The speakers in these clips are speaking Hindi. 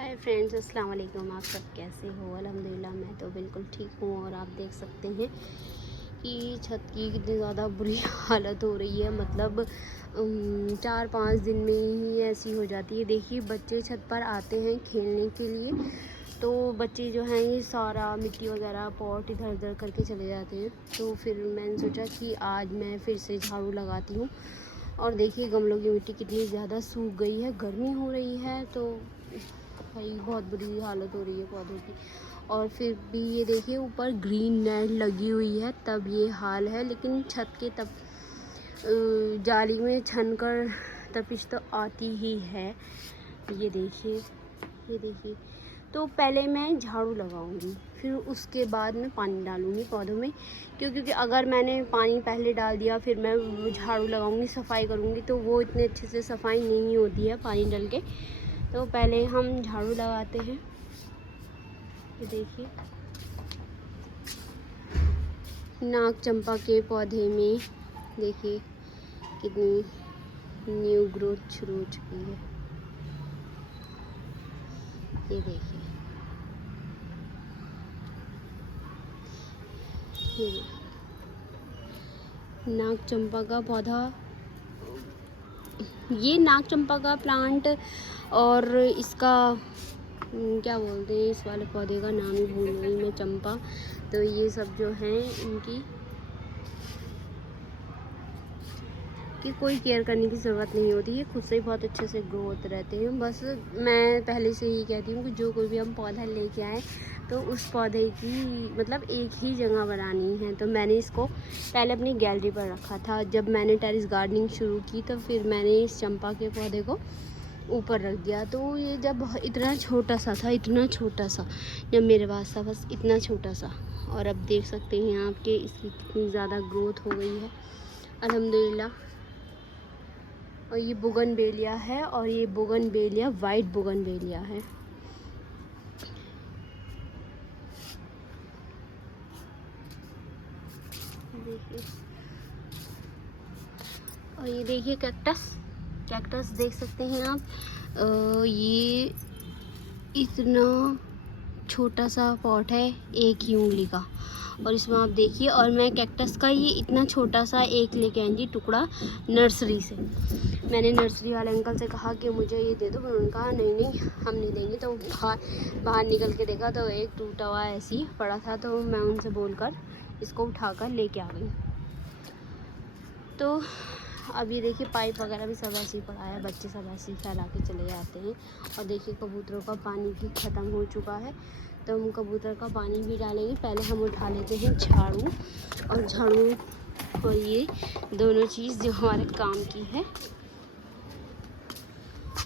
हाय फ्रेंड्स, अस्सलाम वालेकुम। आप सब कैसे हो? अल्हम्दुलिल्लाह मैं तो बिल्कुल ठीक हूँ। और आप देख सकते हैं कि छत की कितनी ज़्यादा बुरी हालत हो रही है। मतलब 4-5 दिन में ही ऐसी हो जाती है। देखिए, बच्चे छत पर आते हैं खेलने के लिए, तो बच्चे जो हैं ये सारा मिट्टी वगैरह पॉट इधर उधर करके चले जाते हैं। तो फिर मैंने सोचा कि आज मैं फिर से झाड़ू लगाती हूँ। और देखिए, गमलों की मिट्टी कितनी ज़्यादा सूख गई है। गर्मी हो रही है तो भाई बहुत बुरी हालत हो रही है पौधों की। और फिर भी ये देखिए, ऊपर ग्रीन नेट लगी हुई है तब ये हाल है। लेकिन छत के तब जाली में छन कर तपिश तो आती ही है। ये देखिए, ये देखिए। तो पहले मैं झाड़ू लगाऊंगी, फिर उसके बाद मैं पानी डालूंगी पौधों में। क्योंकि अगर मैंने पानी पहले डाल दिया फिर मैं झाड़ू लगाऊंगी, सफाई करूंगी, तो वो इतने अच्छे से सफाई नहीं होती है पानी डाल के। तो पहले हम झाड़ू लगाते हैं। ये देखिए, नाग चंपा के पौधे में देखिए कितनी न्यू ग्रोथ शुरू हो चुकी है। ये देखिए, ये नाग चंपा का पौधा, ये नाग चंपा का प्लांट। और इसका क्या बोलते हैं, इस वाले पौधे का नाम ही भूल गई मैं, चंपा। तो ये सब जो हैं इनकी कि कोई केयर करने की ज़रूरत नहीं होती है, खुद से ही बहुत अच्छे से ग्रो होते रहते हैं। बस मैं पहले से ही कहती हूँ कि जो कोई भी हम पौधा लेके आए तो उस पौधे की मतलब एक ही जगह बनानी है। तो मैंने इसको पहले अपनी गैलरी पर रखा था। जब मैंने टेरेस गार्डनिंग शुरू की तो फिर मैंने इस चंपा के पौधे को ऊपर रख दिया। तो ये जब इतना छोटा सा था, इतना छोटा सा जब मेरे पास था, बस इतना छोटा सा। और अब देख सकते हैं आप कि इसकी कितनी ज़्यादा ग्रोथ हो गई है अल्हम्दुलिल्लाह। और ये बोगनवेलिया है, और ये बोगनवेलिया वाइट बोगनवेलिया है। देखिए, और ये देखिए कैक्टस, कैक्टस देख सकते हैं आप। ये इतना छोटा सा पॉट है, एक ही उंगली का। और इसमें आप देखिए, और मैं कैक्टस का ये इतना छोटा सा एक लेके आई थी टुकड़ा नर्सरी से। मैंने नर्सरी वाले अंकल से कहा कि मुझे ये दे दो, पर उन्होंने कहा नहीं नहीं हम नहीं देंगे। तो बाहर निकल के देखा तो एक टूटा हुआ ऐसे ही पड़ा था। तो मैं उनसे बोलकर इसको उठाकर लेके आ गई। तो अब ये देखिए, पाइप वगैरह भी सब ऐसे ही पड़ा है, बच्चे सब ऐसे ही फैला के चले जाते हैं। और देखिए, कबूतरों का पानी भी ख़त्म हो चुका है, तो हम कबूतर का पानी भी डालेंगे। पहले हम उठा लेते हैं झाड़ू, और झाड़ू और ये दोनों चीज़ जो हमारे काम की है।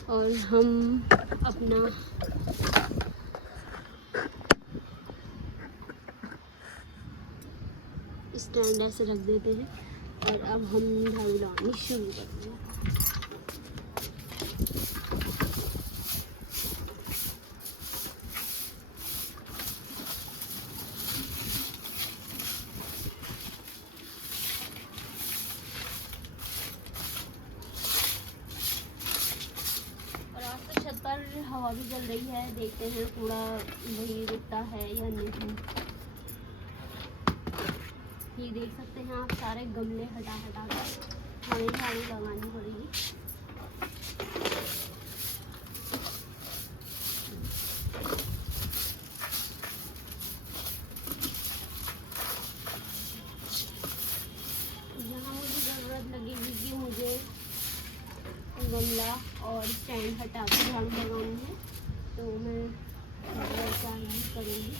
और हम अपना स्टैंड ऐसे रख देते हैं, और अब हम झाड़ू लगानी शुरू करते हैं। और आज तो छत पर हवा भी चल रही है, देखते हैं कूड़ा वही रुकता है या नहीं। ये देख सकते हैं आप, सारे गमले हटा हटा कर हमें झाड़ू लगानी पड़ेगी। यहाँ मुझे ज़रूरत लगेगी कि मुझे गमला और स्टैंड हटा कर झाड़ू लगानी है, तो मैं ऐसा यूज़ करूँगी।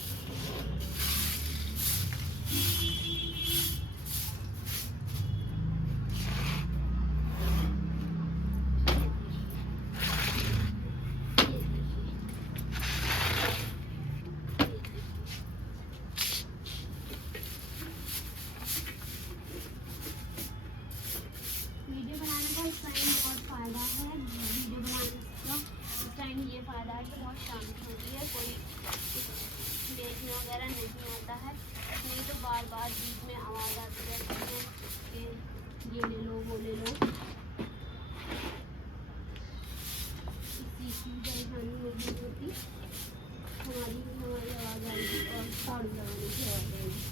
वीडियो बनाने का इस टाइम बहुत फ़ायदा है। वीडियो बनाने का इस टाइम ये फ़ायदा है कि बहुत शांति होती है, कोई देखने वगैरह नहीं आता है। नहीं तो बार बार बीच में आवाज़ आती रहती है कि ये ले लो वो ले लो। तीखी परेशानी होगी क्योंकि हमारी आवाज़ आएगी और झाड़ू लगाने की आवाज़ आएगी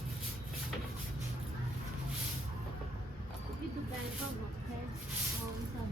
क्योंकि दोपहर का वक्त है और सब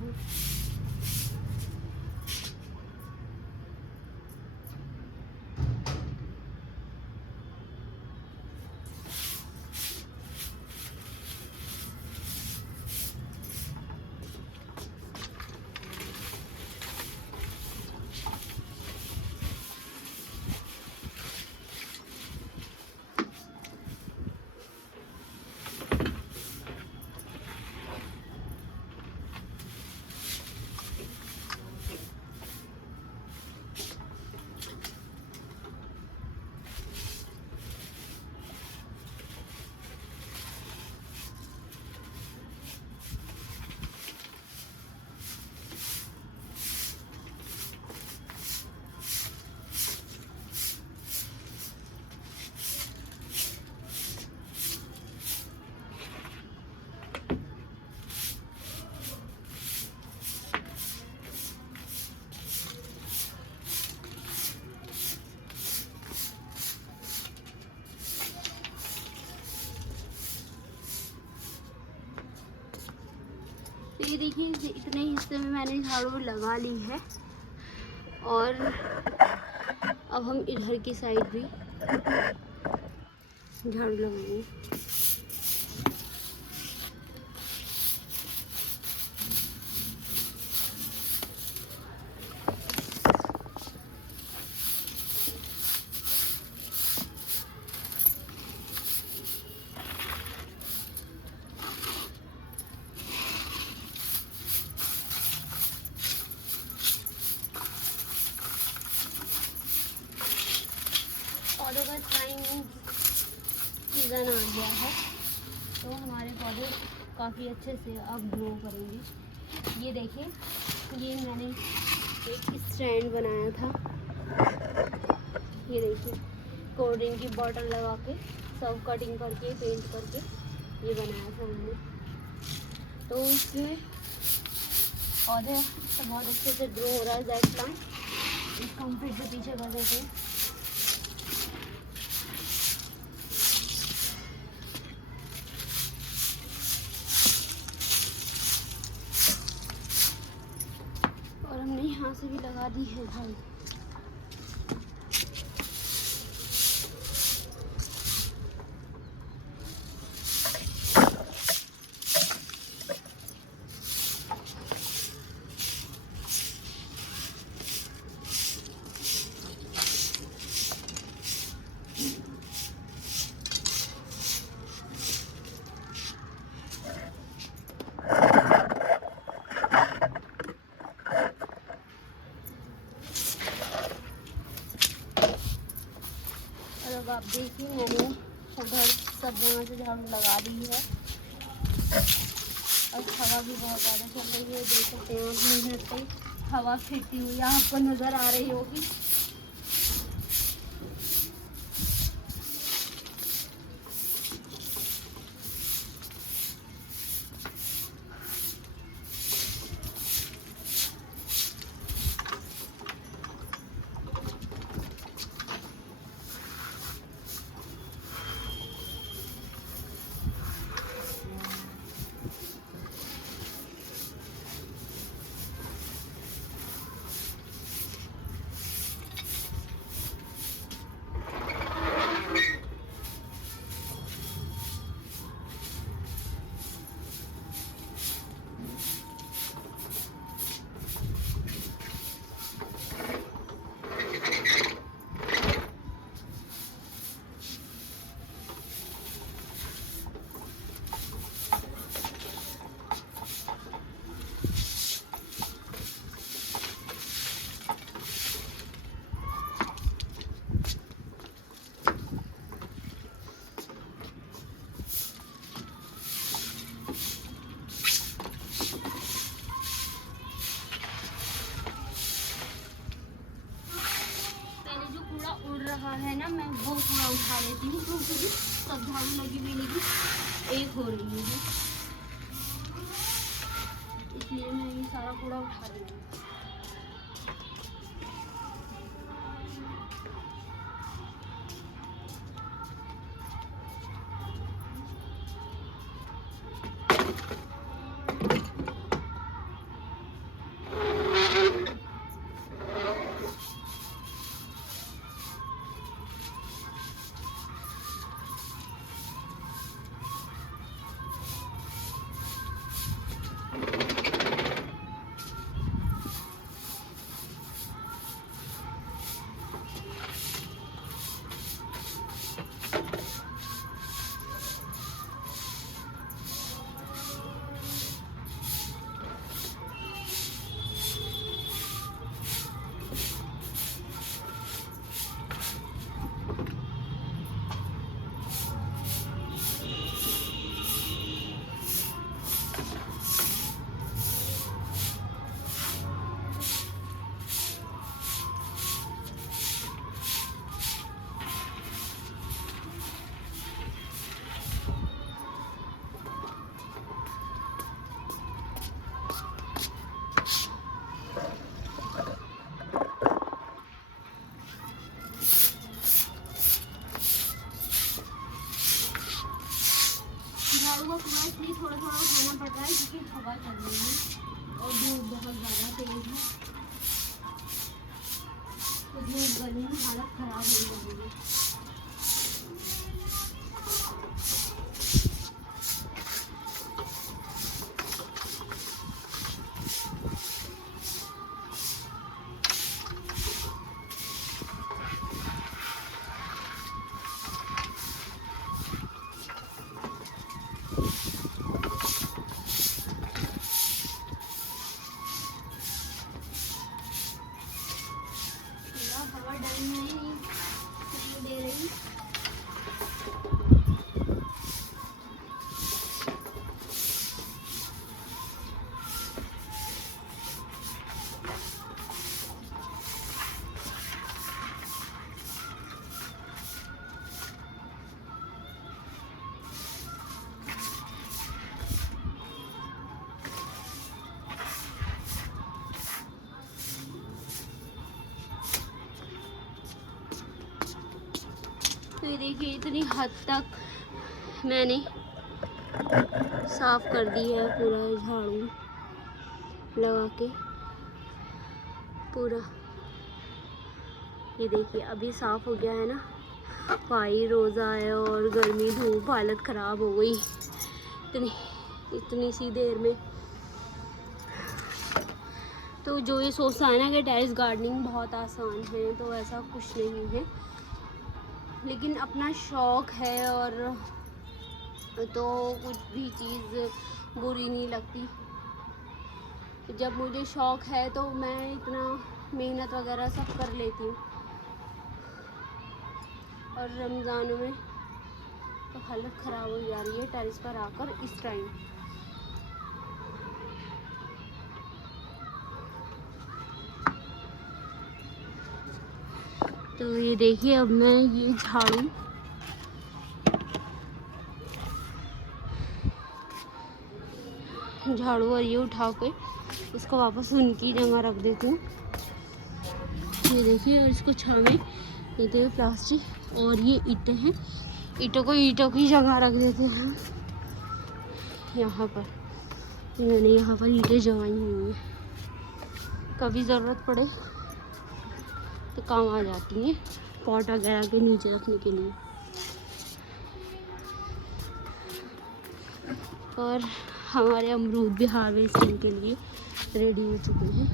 तो ये देखिए इतने हिस्से में मैंने झाड़ू लगा ली है और अब हम इधर की साइड भी झाड़ू लगाएंगे। पौधों का टाइम सीज़न आ गया है तो हमारे पौधे काफ़ी अच्छे से अब ग्रो करेंगे। ये देखिए ये मैंने एक स्टैंड बनाया था, ये देखिए कोल्ड ड्रिंक की बॉटल लगा के सब कटिंग करके पेंट करके ये बनाया था मैंने। तो इसमें पौधे तो बहुत अच्छे से ग्रो हो रहा है। दैट प्लांट इसको हम फिर से पीछे कर देते हैं। हमने यहाँ से भी लगा दी है भाई। अब आप देखिए मैंने उधर सब जगह से झाड़ू लगा दी है और हवा भी बहुत ज़्यादा चल रही है। देख सकते हैं आप मुझे पे हवा फिरती हुई आपको नज़र आ रही होगी। उड़ रहा है ना, मैं वो थोड़ा उठा लेती हूँ क्योंकि सब झाड़ू लगी हुई लेकिन एक हो रही है, इसलिए मैं ये सारा कूड़ा उठा रही हूँ। गर्मी में हालत ख़राब हो जाएगी। हवा डर नहीं दे रही। तो ये देखिए इतनी हद तक मैंने साफ कर दी है, पूरा झाड़ू लगा के पूरा। ये देखिए अभी साफ हो गया है ना। भाई रोज़ा है और गर्मी धूप, हालत ख़राब हो गई इतनी सी देर में। तो जो ये सोचता है ना कि टेरेस गार्डनिंग बहुत आसान है, तो ऐसा कुछ नहीं है। लेकिन अपना शौक़ है और तो कुछ भी चीज़ बुरी नहीं लगती। जब मुझे शौक़ है तो मैं इतना मेहनत वगैरह सब कर लेती हूँ। और रमज़ान में तो हालत ख़राब हो जा रही है टेरेस पर आकर इस टाइम। तो ये देखिए अब मैं ये झाड़ू और ये उठा के इसको वापस उनकी जगह रख देती हूँ। ये देखिए और इसको छावे, ये देखिए प्लास्टिक और ये ईंटें हैं, ईंटों को ईंटों की जगह रख देते हैं यहाँ पर। मैंने यहाँ पर ईंटें जमाई हुई हैं, कभी ज़रूरत पड़े तो काम आ जाती हैं पॉट वगैरह के नीचे रखने के लिए। और हमारे अमरूद भी हार्वेस्टिंग के लिए रेडी हो चुके हैं।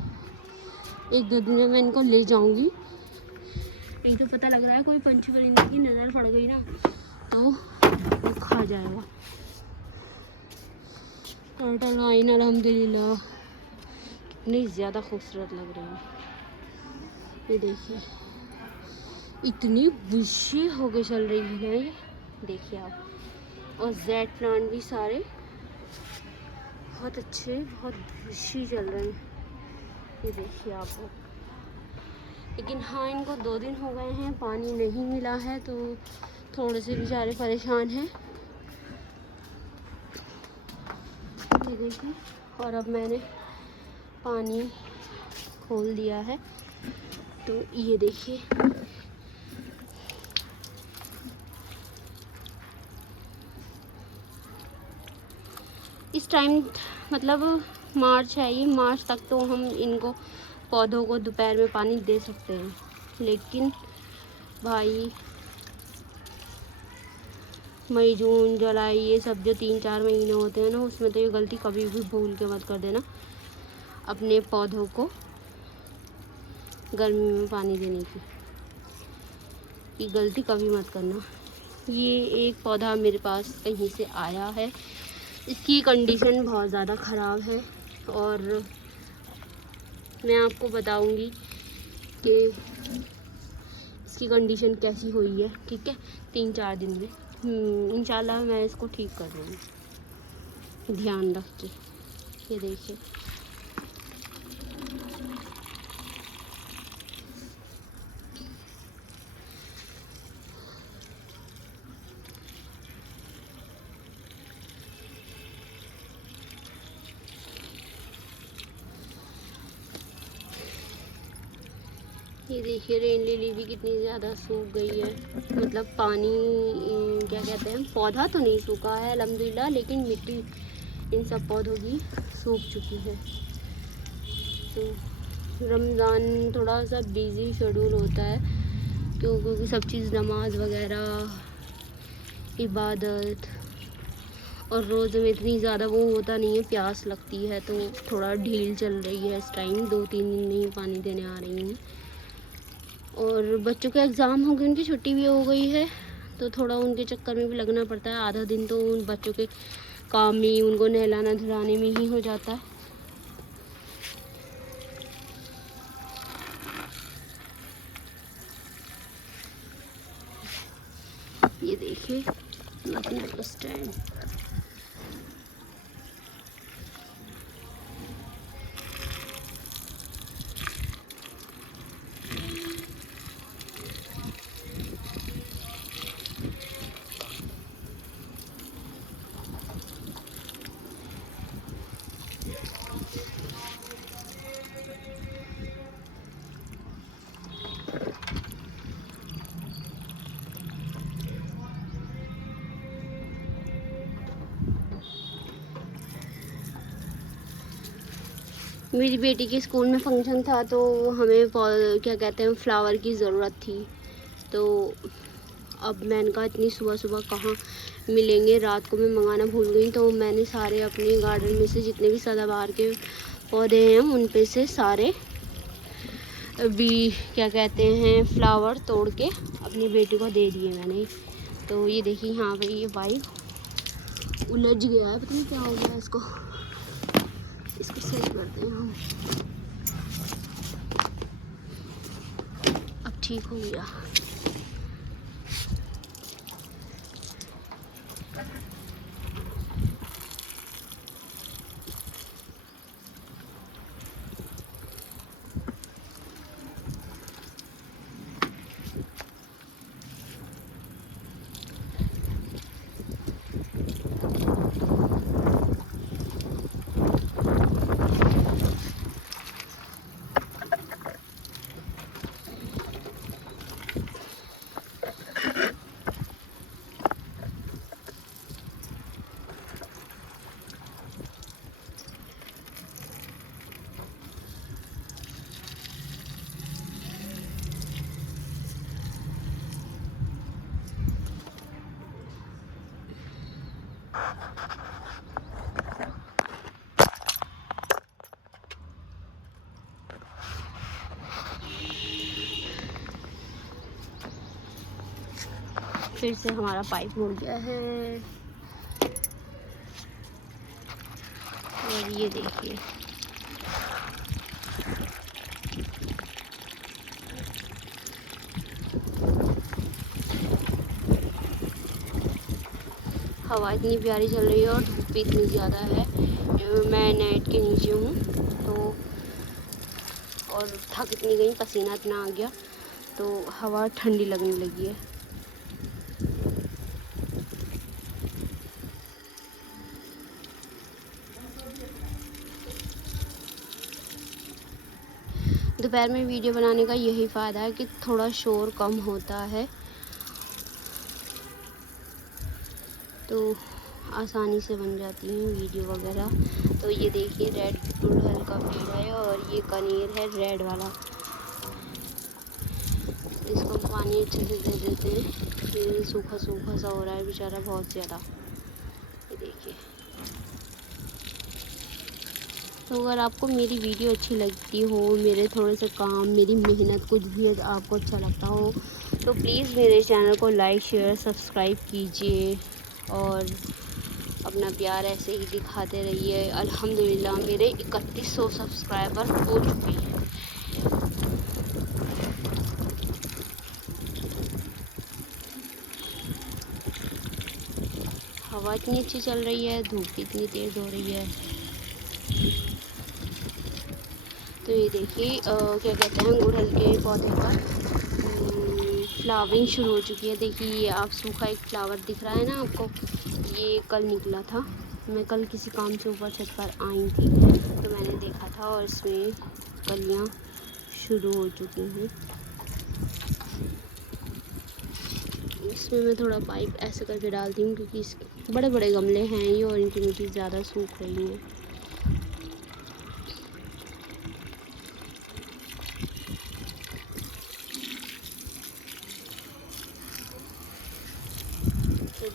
1-2 दिन में मैं इनको ले जाऊंगी, नहीं तो पता लग रहा है कोई पंछी परिंदे की नज़र पड़ गई ना तो वो खा जाएगा। टर्टल आइन अल्हम्दुलिल्लाह कितनी ज़्यादा खूबसूरत लग रही है। ये देखिए इतनी बुशी होके चल रही है, ये देखिए आप। और जेड प्लांट भी सारे बहुत अच्छे, बहुत बुशी चल रहे हैं, ये देखिए आप लोग। लेकिन हाँ इनको 2 दिन हो गए हैं, पानी नहीं मिला है तो थोड़े से बेचारे परेशान हैं। ये देखिए और अब मैंने पानी खोल दिया है, तो ये देखिए इस टाइम मतलब मार्च है, ये मार्च तक तो हम इनको पौधों को दोपहर में पानी दे सकते हैं। लेकिन भाई मई जून जुलाई ये सब जो 3-4 महीने होते हैं ना, उसमें तो ये गलती कभी भी भूल के मत कर देना अपने पौधों को गर्मी में पानी देने की, ये गलती कभी मत करना। ये एक पौधा मेरे पास कहीं से आया है, इसकी कंडीशन बहुत ज़्यादा ख़राब है और मैं आपको बताऊंगी कि इसकी कंडीशन कैसी हुई है, ठीक है। 3-4 दिन में इंशाल्लाह मैं इसको ठीक कर दूँगी, ध्यान रख के। ये देखिए ये देखिए रेन लिली भी कितनी ज़्यादा सूख गई है। मतलब पानी क्या कहते हैं, पौधा तो नहीं सूखा है अल्हम्दुलिल्लाह, लेकिन मिट्टी इन सब पौधों की सूख चुकी है। तो रमज़ान थोड़ा सा बिज़ी शेड्यूल होता है क्योंकि सब चीज़ नमाज वगैरह, इबादत, और रोज़े में इतनी ज़्यादा वो होता नहीं है, प्यास लगती है तो थोड़ा ढील चल रही है इस टाइम। 2-3 दिन नहीं पानी देने आ रही हूँ। और बच्चों के एग्ज़ाम हो गए, उनकी छुट्टी भी हो गई है तो थोड़ा उनके चक्कर में भी लगना पड़ता है। आधा दिन तो उन बच्चों के काम में, उनको नहलाना धुलाने में ही हो जाता है। ये देखिए नथिंग बट स्टैंड। मेरी बेटी के स्कूल में फंक्शन था तो हमें क्या कहते हैं फ्लावर की ज़रूरत थी। तो अब मैंने कहा इतनी सुबह सुबह कहाँ मिलेंगे, रात को मैं मंगाना भूल गई। तो मैंने सारे अपने गार्डन में से जितने भी सदाबहार के पौधे हैं उन पे से सारे भी क्या कहते हैं फ्लावर तोड़ के अपनी बेटी को दे दिए मैंने। तो ये देखिए यहाँ पे ये पाइप उलझ गया है, पता नहीं क्या हो गया इसको सही करते हैं हम। अब ठीक हो गया। फिर से हमारा पाइप मुड़ गया है। और ये देखिए हवा इतनी प्यारी चल रही है और धूप भी इतनी ज़्यादा है। मैं नेट के नीचे हूँ तो और थक इतनी गई, पसीना इतना आ गया तो हवा ठंडी लगने लगी है। दोपहर में वीडियो बनाने का यही फ़ायदा है कि थोड़ा शोर कम होता है तो आसानी से बन जाती हैं वीडियो वगैरह। तो ये देखिए रेड गुड़हल का पेड़ है और ये कनेर है रेड वाला। इसको पानी अच्छे से दे देते हैं, ये सूखा सूखा सा हो रहा है बेचारा बहुत ज़्यादा। ये देखिए। तो अगर आपको मेरी वीडियो अच्छी लगती हो, मेरे थोड़े से काम, मेरी मेहनत कुछ भी आपको अच्छा लगता हो तो प्लीज़ मेरे चैनल को लाइक शेयर सब्सक्राइब कीजिए और अपना प्यार ऐसे ही दिखाते रहिए। अल्हम्दुलिल्लाह मेरे 3100 सब्सक्राइबर हो चुके हैं। हवा इतनी अच्छी चल रही है, धूप भी इतनी तेज़ हो रही है। तो ये देखिए क्या कहते हैं गुड़हल के पौधे पर फ्लावरिंग शुरू हो चुकी है। देखिए ये आप सूखा एक फ्लावर दिख रहा है ना आपको, ये कल निकला था। मैं कल किसी काम से ऊपर छत पर आई थी तो मैंने देखा था और इसमें कलियां शुरू हो चुकी हैं। इसमें मैं थोड़ा पाइप ऐसे करके डालती हूँ क्योंकि इस बड़े बड़े गमले हैं ये और इनकी मिट्टी ज़्यादा सूख रही है।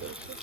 देखिए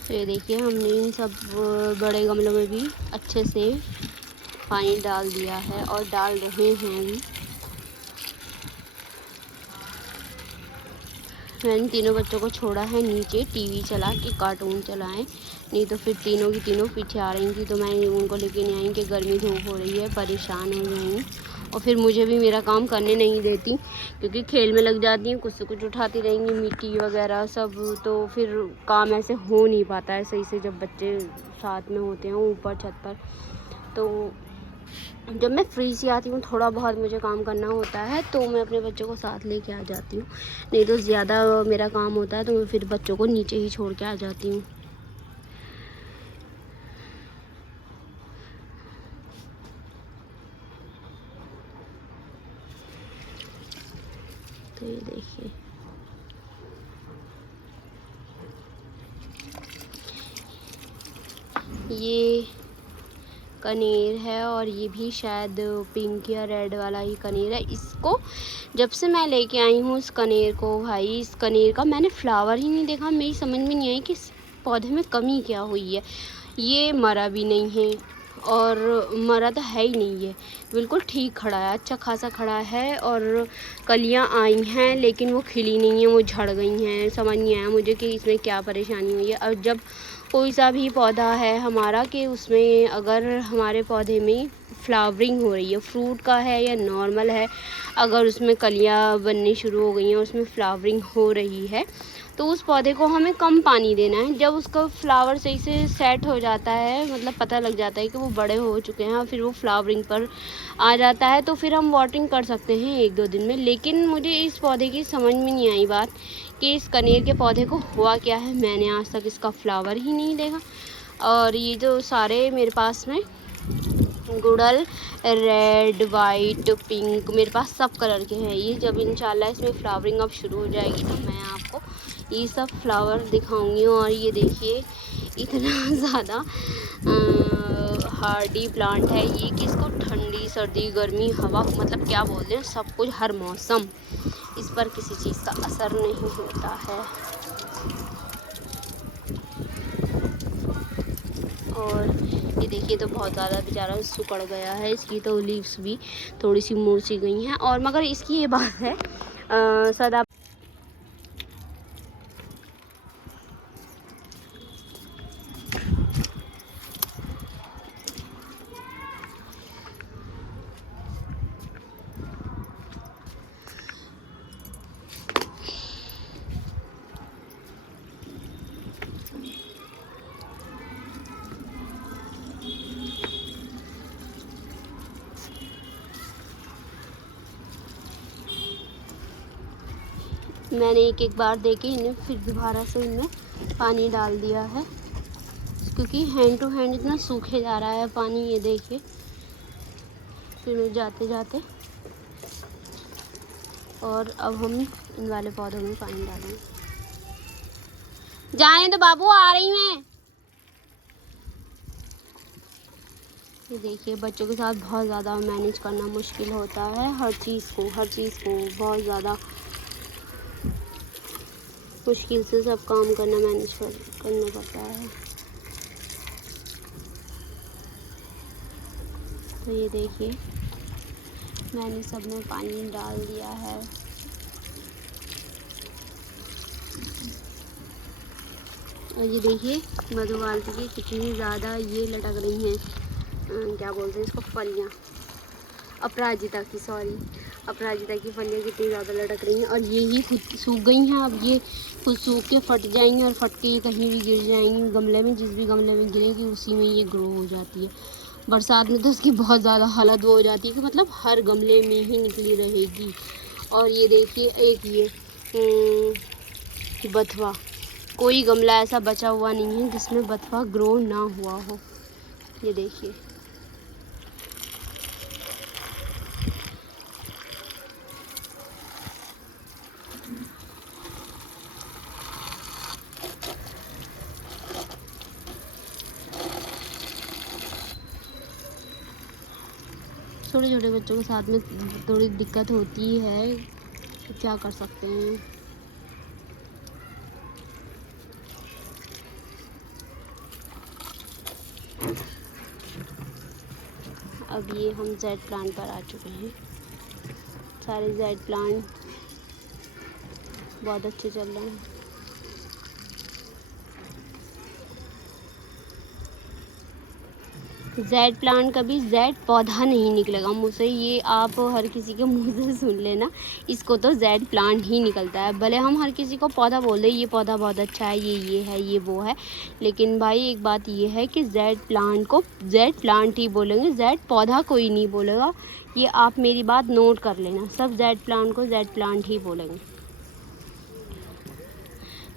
तो ये देखिए हमने इन सब बड़े गमलों में भी अच्छे से पानी डाल दिया है और डाल रहे हैं अभी। मैंने तीनों बच्चों को छोड़ा है नीचे टीवी चला के, कार्टून चलाएं, नहीं तो फिर तीनों की तीनों पीछे आ रही थी। तो मैं उनको लेके नहीं आई कि गर्मी धूप हो रही है, परेशान हो जाएंगी और फिर मुझे भी मेरा काम करने नहीं देती, क्योंकि खेल में लग जाती हैं, कुछ से कुछ उठाती रहेंगी, मिट्टी वगैरह सब। तो फिर काम ऐसे हो नहीं पाता है सही से जब बच्चे साथ में होते हैं ऊपर छत पर। तो जब मैं फ्री से आती हूँ थोड़ा बहुत मुझे काम करना होता है तो मैं अपने बच्चों को साथ लेके आ जाती हूँ, नहीं तो ज़्यादा मेरा काम होता है तो मैं फिर बच्चों को नीचे ही छोड़ के आ जाती हूँ। तो ये देखिए ये कनेर है और ये भी शायद पिंक या रेड वाला ही कनेर है। इसको जब से मैं लेके आई हूँ इस कनेर को, भाई इस कनेर का मैंने फ्लावर ही नहीं देखा। मेरी समझ में नहीं आई कि इस पौधे में कमी क्या हुई है। ये मरा भी नहीं है और मरा तो है ही नहीं, है बिल्कुल ठीक खड़ा है, अच्छा खासा खड़ा है। और कलियां आई हैं लेकिन वो खिली नहीं है, वो झड़ गई हैं। समझ नहीं आया मुझे कि इसमें क्या परेशानी हुई है। और जब कोई सा भी पौधा है हमारा कि उसमें अगर हमारे पौधे में फ्लावरिंग हो रही है, फ्रूट का है या नॉर्मल है, अगर उसमें कलियां बननी शुरू हो गई हैं, उसमें फ्लावरिंग हो रही है, तो उस पौधे को हमें कम पानी देना है। जब उसका फ्लावर सही से सेट हो जाता है, मतलब पता लग जाता है कि वो बड़े हो चुके हैं और फिर वो फ्लावरिंग पर आ जाता है, तो फिर हम वाटरिंग कर सकते हैं 1-2 दिन में। लेकिन मुझे इस पौधे की समझ में नहीं आई बात कि इस कनेर के पौधे को हुआ क्या है। मैंने आज तक इसका फ्लावर ही नहीं देखा। और ये जो सारे मेरे पास में गुड़हल रेड, वाइट, पिंक, मेरे पास सब कलर के हैं। ये जब इंशाल्लाह इसमें फ्लावरिंग अब शुरू हो जाएगी तो मैं आपको ये सब फ्लावर दिखाऊंगी। और ये देखिए इतना ज़्यादा हार्डी प्लांट है ये कि इसको ठंडी, सर्दी, गर्मी, हवा, मतलब क्या बोलते हैं, सब कुछ, हर मौसम इस पर किसी चीज़ का असर नहीं होता है। और ये देखिए तो बहुत ज़्यादा बेचारा सुकड़ गया है, इसकी तो लीव्स भी थोड़ी सी मुरझी गई हैं। और मगर इसकी ये बात है सदा मैंने एक बार देके इन्हें फिर दोबारा से इनमें पानी डाल दिया है, क्योंकि हैंड टू हैंड इतना सूखे जा रहा है पानी। ये देखिए फिर जाते जाते, और अब हम इन वाले पौधों में पानी डालेंगे। जाने तो बाबू, आ रही मैं। ये देखिए बच्चों के साथ बहुत ज़्यादा मैनेज करना मुश्किल होता है, हर चीज़ को बहुत ज़्यादा मुश्किल से सब काम करना, मैनेज करना पड़ता है। तो ये देखिए मैंने सब में पानी डाल दिया है। और ये देखिए मधुमालती की कितनी ज़्यादा ये लटक रही हैं, क्या बोलते हैं इसको, फलियाँ, अपराजिता की फलियाँ कितनी ज़्यादा लटक रही हैं और ये ही खुद सूख गई हैं। अब ये खुद सूख के फट जाएंगी और फट के ये कहीं भी गिर जाएंगी गमले में, जिस भी गमले में गिरेगी उसी में ये ग्रो हो जाती है। बरसात में तो इसकी बहुत ज़्यादा हालत वो हो जाती है कि मतलब हर गमले में ही निकली रहेगी। और ये देखिए एक ये बथुआ, कोई गमला ऐसा बचा हुआ नहीं है जिसमें बथुआ ग्रो ना हुआ हो। ये देखिए छोटे छोटे बच्चों के साथ में थोड़ी दिक्कत होती है, तो क्या कर सकते हैं। अब ये हम जेड प्लांट पर आ चुके हैं। सारे जेड प्लांट बहुत अच्छे चल रहे हैं। जेड प्लांट कभी जेड पौधा नहीं निकलेगा मुझसे, ये आप हर किसी के मुंह से सुन लेना। इसको तो जेड प्लांट ही निकलता है। भले हम हर किसी को पौधा बोल दें, ये पौधा बहुत अच्छा है, ये है, ये वो है, लेकिन भाई एक बात ये है कि जेड प्लांट को जेड प्लांट ही बोलेंगे, जेड पौधा कोई नहीं बोलेगा। ये आप मेरी बात नोट कर लेना, सब जेड प्लांट को जेड प्लांट ही बोलेंगे।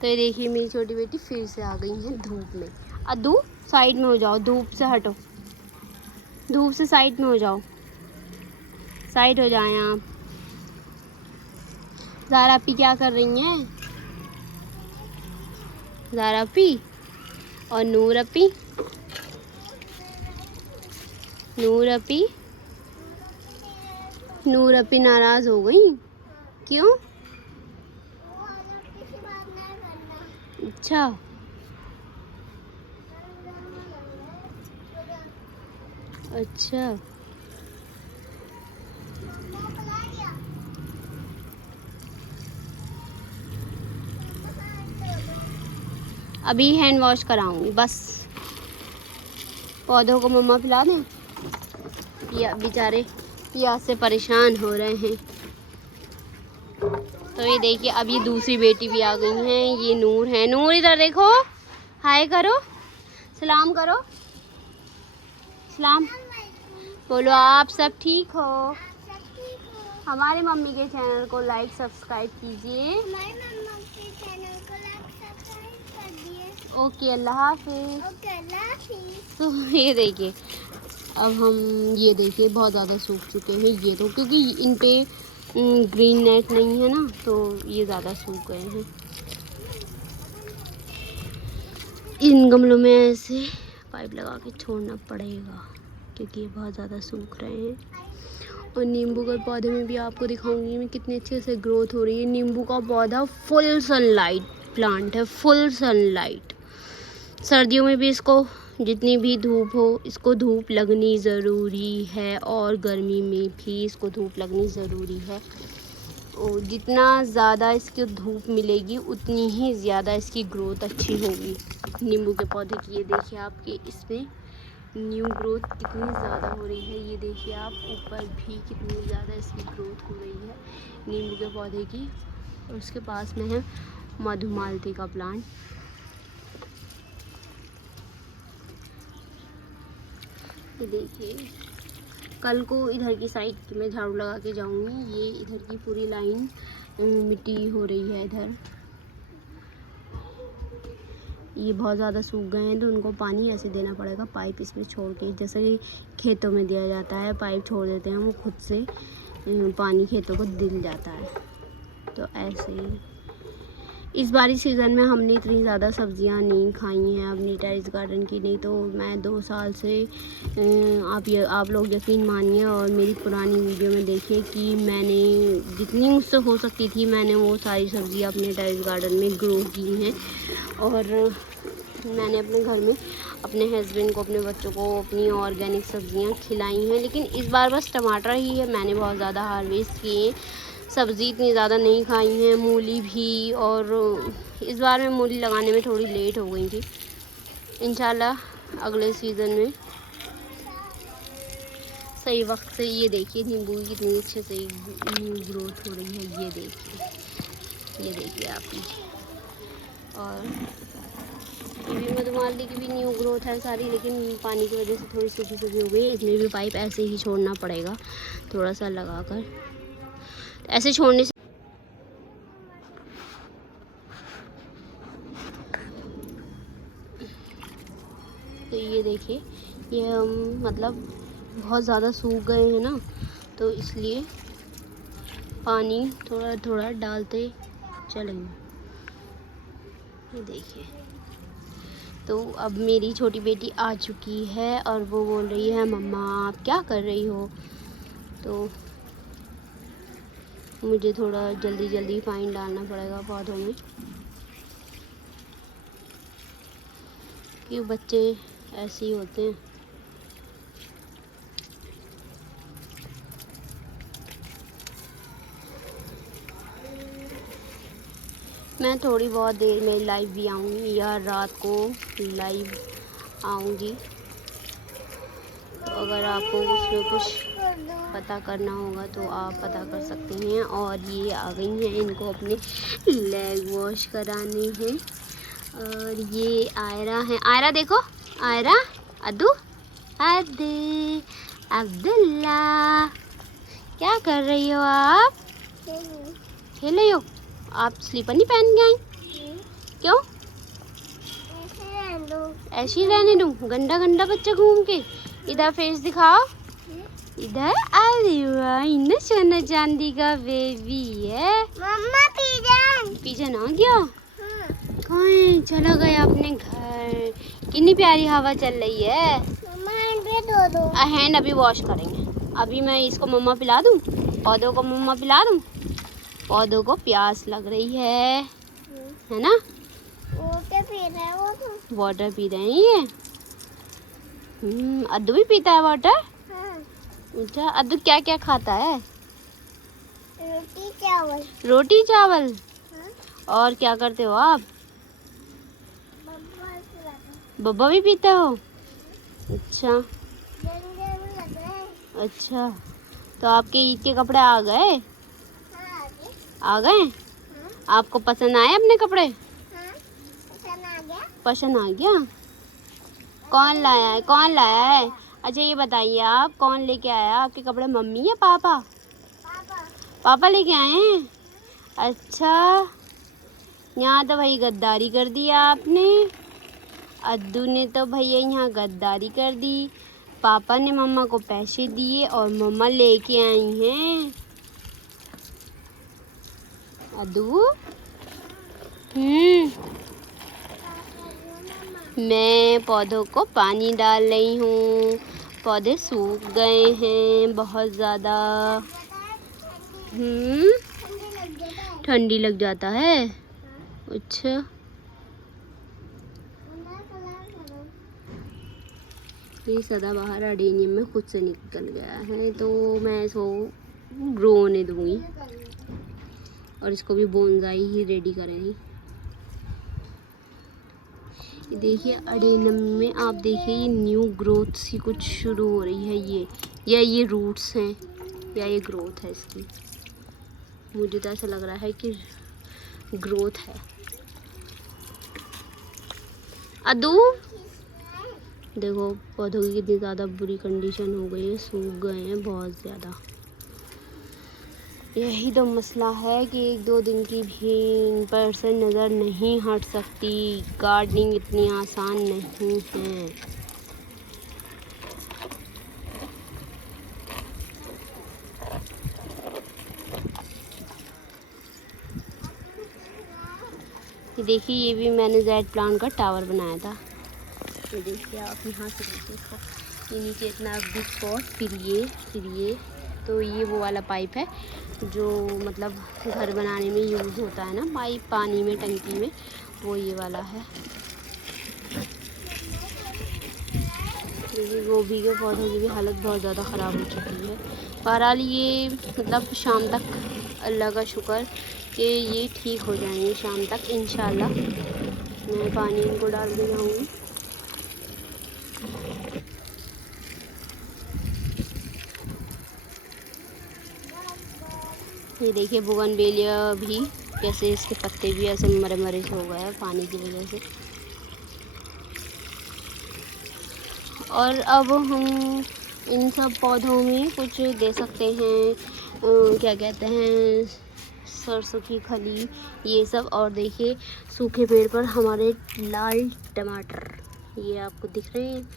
तो ये देखिए मेरी छोटी बेटी फिर से आ गई है धूप में। अद्दू साइड में हो जाओ, धूप से हटो, धूप से साइड में हो जाओ, साइड हो जाएं आप। ज़ारा अपी क्या कर रही हैं? ज़ारा अपी और नूर अपी, नूर अपी नाराज़ हो गई, क्यों? अच्छा, अच्छा, अभी हैंड वॉश कराऊंगी बस। पौधों को मम्मा पिला दें, या बेचारे प्यास से परेशान हो रहे हैं। तो ये देखिए अब ये दूसरी बेटी भी आ गई हैं, ये नूर है। नूर इधर देखो, हाय करो, सलाम करो, सलाम बोलो। आप सब ठीक हो? हमारे मम्मी के चैनल को लाइक सब्सक्राइब कीजिए। ओके, अल्लाह हाफिज़। तो ये देखिए अब हम ये देखिए बहुत ज़्यादा सूख चुके हैं ये तो, क्योंकि इन पे ग्रीन नेट नहीं है ना, तो ये ज़्यादा सूख गए हैं। इन गमलों में ऐसे पाइप लगा के छोड़ना पड़ेगा क्योंकि ये बहुत ज़्यादा सूख रहे हैं। और नींबू के पौधे में भी आपको दिखाऊंगी मैं कितने अच्छे से ग्रोथ हो रही है। नींबू का पौधा फुल सनलाइट प्लांट है, फुल सनलाइट। सर्दियों में भी इसको जितनी भी धूप हो, इसको धूप लगनी ज़रूरी है, और गर्मी में भी इसको धूप लगनी ज़रूरी है। और जितना ज़्यादा इसकी धूप मिलेगी उतनी ही ज़्यादा इसकी ग्रोथ अच्छी होगी। नींबू के पौधे की ये देखिए आपके इसमें न्यू ग्रोथ कितनी ज़्यादा हो रही है। ये देखिए आप ऊपर भी कितनी ज़्यादा इसकी ग्रोथ हो रही है नींबू के पौधे की। और उसके पास में है मधुमालती का प्लांट। ये देखिए कल को इधर की साइड की मैं झाड़ू लगा के जाऊंगी। ये इधर की पूरी लाइन मिट्टी हो रही है इधर। ये बहुत ज़्यादा सूख गए हैं तो उनको पानी ऐसे देना पड़ेगा, पाइप इसमें छोड़ के, जैसे कि खेतों में दिया जाता है, पाइप छोड़ देते हैं वो खुद से पानी खेतों को दिल जाता है। तो ऐसे ही इस बारिश सीज़न में हमने इतनी ज़्यादा सब्जियां नहीं खाई हैं अपनी टेरेस गार्डन की। नहीं तो मैं 2 साल से आप लोग यकीन मानिए और मेरी पुरानी वीडियो में देखिए कि मैंने जितनी मुझसे हो सकती थी मैंने वो सारी सब्जियां अपने टेरेस गार्डन में ग्रो की हैं। और मैंने अपने घर में अपने हस्बैंड को, अपने बच्चों को अपनी ऑर्गेनिक सब्जियां खिलाई हैं। लेकिन इस बार बस टमाटर ही है मैंने बहुत ज़्यादा हार्वेस्ट किए। सब्ज़ी इतनी ज़्यादा नहीं खाई हैं, मूली भी। और इस बार मैं मूली लगाने में थोड़ी लेट हो गई थी। इंशाल्लाह अगले सीज़न में सही वक्त से। ये देखिए नींबू की कितनी अच्छे से ग्रोथ हो रही है, ये देखिए आप लीजिए। और ये भी मधुमालती की भी न्यू ग्रोथ है सारी, लेकिन पानी की वजह से थोड़ी सूखी सूखी हो गई। इसमें भी पाइप ऐसे ही छोड़ना पड़ेगा, थोड़ा सा लगाकर। ऐसे छोड़ने से तो ये देखिए, ये हम मतलब बहुत ज़्यादा सूख गए हैं ना, तो इसलिए पानी थोड़ा थोड़ा डालते चलेंगे। ये देखिए, तो अब मेरी छोटी बेटी आ चुकी है और वो बोल रही है मम्मा आप क्या कर रही हो। तो मुझे थोड़ा जल्दी जल्दी पानी डालना पड़ेगा पौधों में, क्योंकि बच्चे ऐसे ही होते हैं। मैं थोड़ी बहुत देर में लाइव भी आऊँगी या रात को लाइव आऊँगी, तो अगर आपको उसमें कुछ पता करना होगा तो आप पता कर सकते हैं। और ये आ गई हैं, इनको अपने लेग वॉश कराने हैं। और ये आयरा है, आयरा देखो, आयरा, अद्दू, अद्दे, अब्दुल्ला, क्या कर रही हो आप? खेल रही हो? आप स्लीपर नहीं पहन के आई? क्यों? ऐसे ही रहने दूँ? गंदा गंदा बच्चा घूम के। इधर फेस दिखाओ, इधर। अरे वाह, इतना सोना चांदी का बेबी है। मम्मा पिजन आ गया। कहाँ है? चला गया अपने घर। कितनी प्यारी हवा चल रही है। मम्मा हैंड अभी वॉश करेंगे। अभी मैं इसको मम्मा पिला दूँ, पौधों को मम्मा पिला दूँ। पौधों को प्यास लग रही है ना? वाटर पी रहे हैं वो तो। वाटर पी रहे हैं ये। अद्दू भी पीता है वाटर? हाँ। अच्छा, अद्दू क्या क्या खाता है? रोटी चावल। रोटी चावल? हाँ। और क्या करते हो आप? बब्बा भी पीते हो? अच्छा अच्छा, तो आपके ईद के कपड़े आ गए? आ गए? हाँ। आपको पसंद आए अपने कपड़े? हाँ, पसंद आ गया। कौन लाया है, कौन लाया है? अच्छा ये बताइए, आप कौन लेके आया आपके कपड़े, मम्मी या पापा? पापा लेके आए हैं। अच्छा, यहाँ तो भाई गद्दारी कर दिया आपने। अद्दू ने तो भैया यहाँ गद्दारी कर दी। पापा ने मम्मा को पैसे दिए और मम्मा लेके आई हैं। अद्दू, मैं पौधों को पानी डाल रही हूँ। पौधे सूख गए हैं बहुत ज़्यादा। ठंडी लग जाता है। अच्छा, ये सदाबहार अडेनियम में खुद से निकल गया है, तो मैं इसको ग्रो होने दूँगी और इसको भी बोनसाई ही रेडी करेंगे। देखिए अडेनियम में आप देखिए, ये न्यू ग्रोथ सी कुछ शुरू हो रही है। ये रूट्स हैं या ये ग्रोथ है इसकी। मुझे तो ऐसा लग रहा है कि ग्रोथ है। अद्दू देखो, पौधों की कितनी ज़्यादा बुरी कंडीशन हो गई है, सूख गए हैं बहुत ज़्यादा। यही तो मसला है कि 1-2 दिन की भी इन पर से नज़र नहीं हट सकती। गार्डनिंग इतनी आसान नहीं है। देखिए, ये भी मैंने जेड प्लांट का टावर बनाया था। ये देखिए आप यहाँ से देखिए, ये नीचे इतना बिग स्पॉट, फिर ये तो ये वो वाला पाइप है जो मतलब घर बनाने में यूज़ होता है ना, पाइप पानी में टंकी में, वो ये वाला है। देखिए गोभी के पौधों की भी हालत बहुत ज़्यादा ख़राब हो चुकी है। बहरहाल ये मतलब शाम तक, अल्लाह का शुक्र कि ये ठीक हो जाएंगे शाम तक इंशाल्लाह। मैं पानी इनको डाल के जाऊँगी। ये देखिए बोगनवेलिया भी कैसे इसके पत्ते भी ऐसे मरे मरे से हो गए हैं पानी की वजह से। और अब हम इन सब पौधों में कुछ दे सकते हैं, क्या कहते हैं, सरसों की खली, ये सब। और देखिए सूखे पेड़ पर हमारे लाल टमाटर, ये आपको दिख रहे हैं,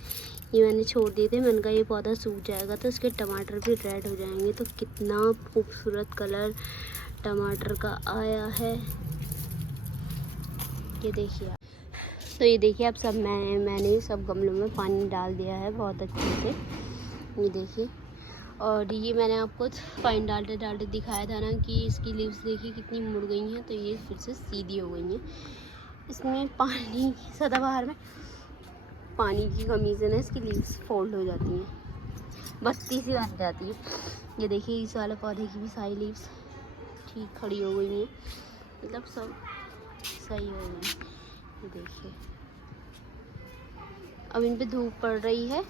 ये मैंने छोड़ दिए थे। मैंने कहा ये पौधा सूख जाएगा तो इसके टमाटर भी रेड हो जाएंगे। तो कितना खूबसूरत कलर टमाटर का आया है, ये देखिए आप। तो ये देखिए अब सब मैंने सब गमलों में पानी डाल दिया है बहुत अच्छे से, ये देखिए। और ये मैंने आपको पानी डालते डालते दिखाया था ना कि इसकी लीव्स देखिए कितनी मुड़ गई हैं, तो ये फिर से सीधी हो गई हैं। इसमें पानी सदाबहार में पानी की कमी से ना इसकी लीव्स फोल्ड हो जाती हैं, बत्ती सी बन जाती है। ये देखिए इस वाले पौधे की भी सारी लीव्स ठीक खड़ी हो गई हैं, मतलब सब सही हो गई। ये देखिए अब इन पे धूप पड़ रही है,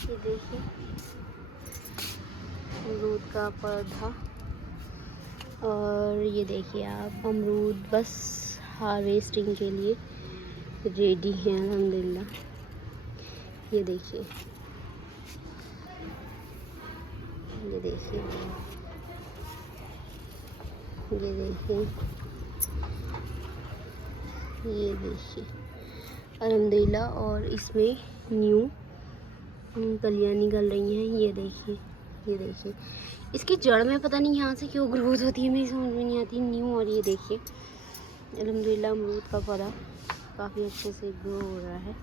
ये देखिए अमरूद का पौधा। और ये देखिए आप अमरूद बस हार्वेस्टिंग के लिए रेडी हैं अल्हम्दुलिल्लाह। ये देखिए, ये देखिए, ये देखिए, ये देखिए अल्हम्दुलिल्लाह। और इसमें न्यू कलियाँ निकल रही हैं, ये देखिए, ये देखिए। इसकी जड़ में पता नहीं यहाँ से क्यों ग्रोथ होती है, मेरी समझ में नहीं आती, न्यू। और ये देखिए अल्हम्दुलिल्लाह अमरूद का पौधा काफ़ी अच्छे से ग्रो हो रहा है।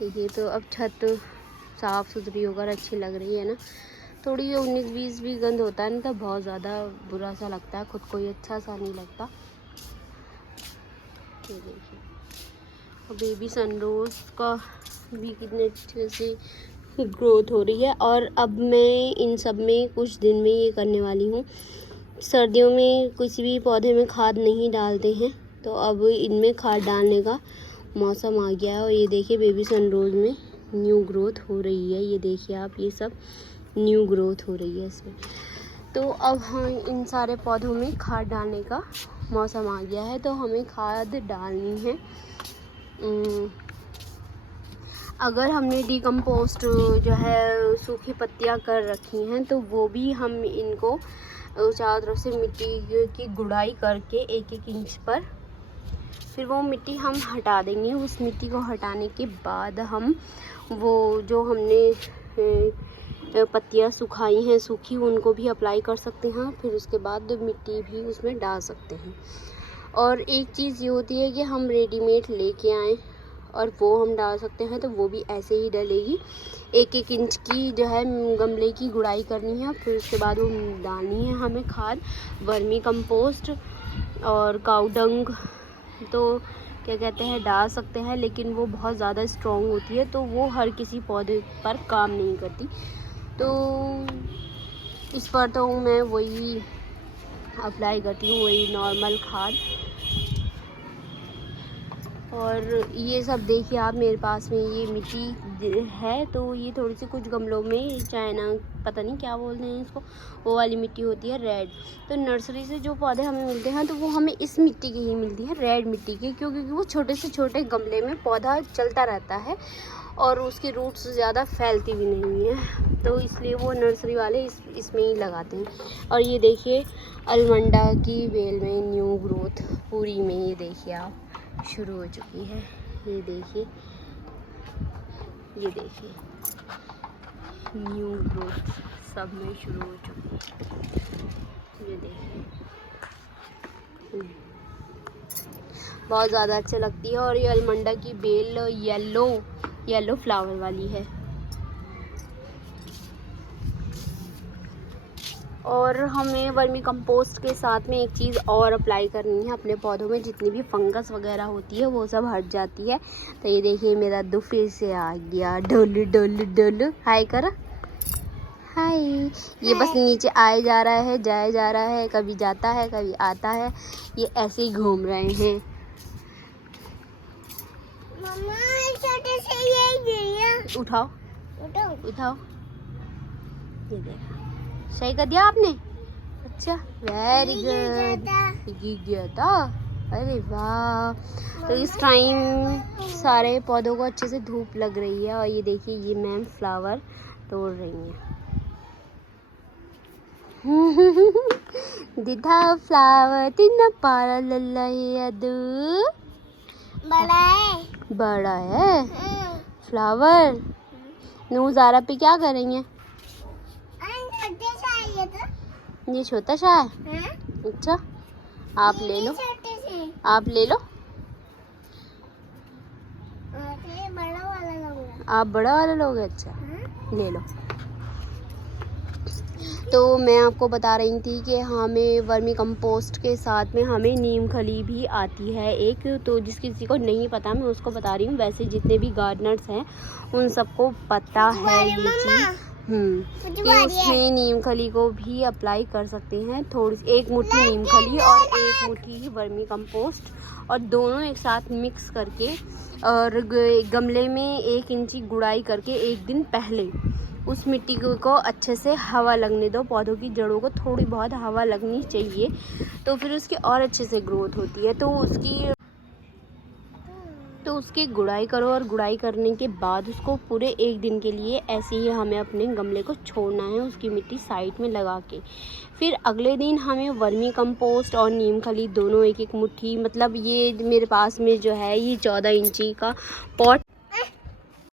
देखिए तो अब छत साफ़ सुथरी होकर अच्छी लग रही है ना। थोड़ी 19-20 भी गंद होता है ना तो बहुत ज़्यादा बुरा सा लगता है, खुद को ही अच्छा सा नहीं लगता। ये देखिए बेबी सनरोज़ का भी कितने अच्छे से ग्रोथ हो रही है। और अब मैं इन सब में कुछ दिन में ये करने वाली हूँ, सर्दियों में किसी भी पौधे में खाद नहीं डालते हैं, तो अब इनमें खाद डालने का मौसम आ गया है। और ये देखिए बेबी सनरोज़ में न्यू ग्रोथ हो रही है, ये देखिए आप, ये सब न्यू ग्रोथ हो रही है इसमें। तो अब हम इन सारे पौधों में खाद डालने का मौसम आ गया है, तो हमें खाद डालनी है। अगर हमने डिकम्पोस्ट जो है सूखी पत्तियां कर रखी हैं तो वो भी हम इनको चारों तरफ से मिट्टी की गुड़ाई करके 1-1 इंच पर, फिर वो मिट्टी हम हटा देंगे। उस मिट्टी को हटाने के बाद हम वो जो हमने पत्तियां सुखाई हैं सूखी, उनको भी अप्लाई कर सकते हैं। फिर उसके बाद मिट्टी भी उसमें डाल सकते हैं। और एक चीज़ ये होती है कि हम रेडीमेड लेके आएँ और वो हम डाल सकते हैं, तो वो भी ऐसे ही डलेगी। 1-1 इंच की जो है गमले की गुड़ाई करनी है, फिर उसके बाद वो डालनी है हमें खाद, वर्मी कंपोस्ट और काऊ डंग। तो क्या कहते हैं डाल सकते हैं, लेकिन वो बहुत ज़्यादा स्ट्रॉन्ग होती है तो वो हर किसी पौधे पर काम नहीं करती। तो इस पर तो मैं वही अप्लाई करती हूँ, वही नॉर्मल खाद। और ये सब देखिए आप, मेरे पास में ये मिट्टी है, तो ये थोड़ी सी कुछ गमलों में चाइना पता नहीं क्या बोलते हैं इसको, वो वाली मिट्टी होती है रेड। तो नर्सरी से जो पौधे हमें मिलते हैं तो वो हमें इस मिट्टी की ही मिलती है, रेड मिट्टी की, क्योंकि वो छोटे से छोटे गमले में पौधा चलता रहता है और उसकी रूट्स ज़्यादा फैलती भी नहीं है, तो इसलिए वो नर्सरी वाले इसमें ही लगाते हैं। और ये देखिए अलमंडा की बेल में न्यू ग्रोथ पूरी में, ये देखिए आप, शुरू हो चुकी है। ये देखिए, ये देखिए न्यू ग्रोथ सब में शुरू हो चुकी है, ये देखिए बहुत ज़्यादा अच्छा लगती है। और ये अलमंडा की बेल येलो फ्लावर वाली है। और हमें वर्मी कंपोस्ट के साथ में एक चीज़ और अप्लाई करनी है अपने पौधों में, जितनी भी फंगस वगैरह होती है वो सब हट जाती है। तो ये देखिए मेरा दो फिर से आ गया, डोलू डोलू डोलू, हाय कर, हाय। ये बस नीचे आए जा रहा है, जाए जा रहा है, कभी जाता है कभी आता है, ये ऐसे ही घूम रहे हैं। मम्मा छोटे से ये दिया। उठाओ उठाओ उठाओ, ये देखा, सही कर दिया आपने। अच्छा, वेरी गुड। गिर गया था, अरे वाह। तो इस टाइम सारे पौधों को अच्छे से धूप लग रही है और ये देखिए ये मैम फ्लावर तोड़ रही हैं। दिधा फ्लावर तीन पारा लल्ला अदू। बड़ा है। बड़ा है फ्लावर। नू ज़ारा पे क्या करेंगे? छोटे सा है ये तो। ये छोटा सा है। अच्छा, आप ले लो, छोटे से। आप ले लो। बड़ा वाला लूंगा। आप बड़ा वाला लोगे? अच्छा, ले लो। तो मैं आपको बता रही थी कि हमें वर्मी कंपोस्ट के साथ में हमें नीम खली भी आती है एक, तो जिस किसी को नहीं पता मैं उसको बता रही हूँ। वैसे जितने भी गार्डनर्स हैं उन सबको पता है ये चीज़। कि उसमें नीम खली को भी अप्लाई कर सकते हैं। थोड़ी एक मुट्ठी नीम खली और एक मुट्ठी ही वर्मी कंपोस्ट, और दोनों एक साथ मिक्स करके और गमले में 1 इंची गुड़ाई करके एक दिन पहले उस मिट्टी को अच्छे से हवा लगने दो। पौधों की जड़ों को थोड़ी बहुत हवा लगनी चाहिए, तो फिर उसकी और अच्छे से ग्रोथ होती है। तो उसकी गुड़ाई करो, और गुड़ाई करने के बाद उसको पूरे 1 दिन के लिए ऐसे ही हमें अपने गमले को छोड़ना है, उसकी मिट्टी साइड में लगा के। फिर अगले दिन हमें वर्मी कंपोस्ट और नीम खली दोनों 1-1 मुट्ठी, मतलब ये मेरे पास में जो है ये 14 इंची का पॉट